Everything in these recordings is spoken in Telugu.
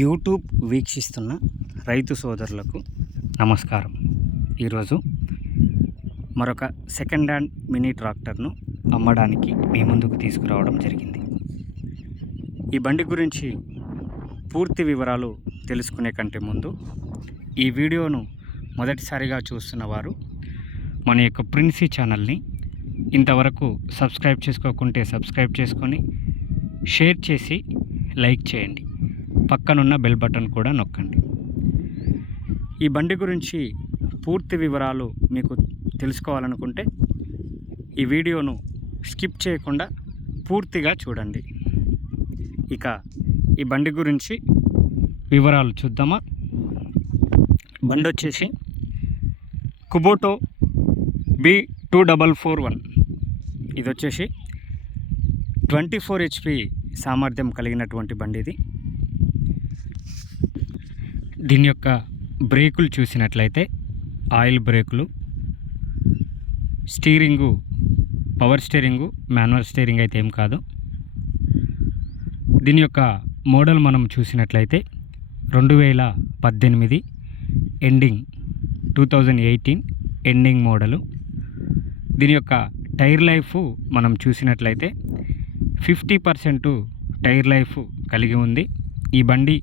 యూట్యూబ్ వీక్షిస్తున్న రైతు సోదరులకు నమస్కారం. ఈరోజు మరొక సెకండ్ హ్యాండ్ మినీ ట్రాక్టర్ను అమ్మడానికి మీ ముందుకు తీసుకురావడం జరిగింది. ఈ బండి గురించి పూర్తి వివరాలు తెలుసుకునే కంటే ముందు ఈ వీడియోను మొదటిసారిగా చూస్తున్న వారు మన యొక్క ప్రిన్సీ ఛానల్ని ఇంతవరకు సబ్స్క్రైబ్ చేసుకోకుంటే సబ్స్క్రైబ్ చేసుకొని షేర్ చేసి లైక్ చేయండి. పక్కనున్న బెల్ బటన్ కూడా నొక్కండి. ఈ బండి గురించి పూర్తి వివరాలు మీకు తెలుసుకోవాలనుకుంటే ఈ వీడియోను స్కిప్ చేయకుండా పూర్తిగా చూడండి. ఇక ఈ బండి గురించి వివరాలు చూద్దామా. బండి వచ్చేసి కుబోటో B2441. ఇది వచ్చేసి 24 HP సామర్థ్యం కలిగినటువంటి బండి ఇది. దీని యొక్క బ్రేకులు చూసినట్లయితే ఆయిల్ బ్రేకులు, steering power steering, manual steering అయితే ఏం కాదు. దీని యొక్క మోడల్ మనం చూసినట్లయితే 2018 ఎండింగ్, 2018 ఎండింగ్ మోడలు. దీని యొక్క టైర్ లైఫ్ మనం చూసినట్లయితే 50% టైర్ లైఫ్ కలిగి ఉంది. ఈ బండి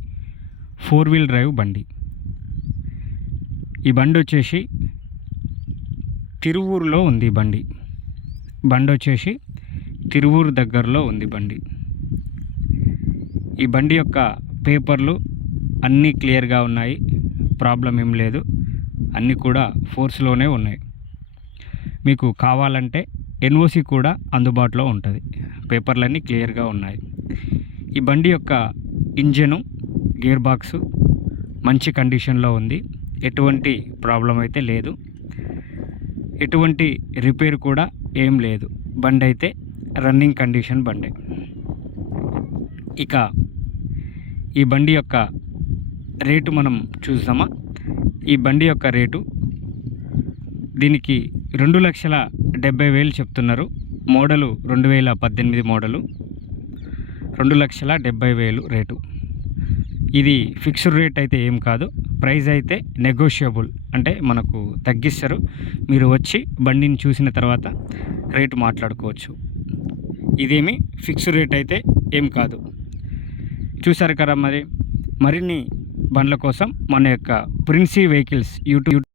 4-wheel డ్రైవ్ బండి. ఈ బండి వచ్చేసి తిరువూరులో ఉంది. బండి వచ్చేసి తిరువూరు దగ్గరలో ఉంది బండి. ఈ బండి యొక్క పేపర్లు అన్నీ క్లియర్గా ఉన్నాయి, ప్రాబ్లం ఏం లేదు, అన్నీ కూడా ఫోర్స్లోనే ఉన్నాయి. మీకు కావాలంటే ఎన్ఓసి కూడా అందుబాటులో ఉంటుంది. పేపర్లన్నీ క్లియర్గా ఉన్నాయి. ఈ బండి యొక్క ఇంజను, గేర్ బాక్సు మంచి కండిషన్లో ఉంది. ఎటువంటి ప్రాబ్లం అయితే లేదు, ఎటువంటి రిపేర్ కూడా ఏం లేదు. బండి అయితే రన్నింగ్ కండిషన్ బండి. ఇక ఈ బండి యొక్క రేటు మనం చూద్దామా. ఈ బండి యొక్క రేటు దీనికి 2,70,000 చెప్తున్నారు. Model 2018 model, 2,70,000 rate. ఇది ఫిక్స్డ్ రేట్ అయితే ఏం కాదు, ప్రైస్ అయితే నెగోషియబుల్, అంటే మనకు తగ్గిస్తారు. మీరు వచ్చి బండిని చూసిన తర్వాత రేటు మాట్లాడుకోవచ్చు. ఇదేమి ఫిక్స్డ్ రేట్ అయితే ఏం కాదు. చూసారు కదా. మరిన్ని బండ్ల కోసం మన యొక్క ప్రిన్సీ వెహికల్స్ యూట్యూబ్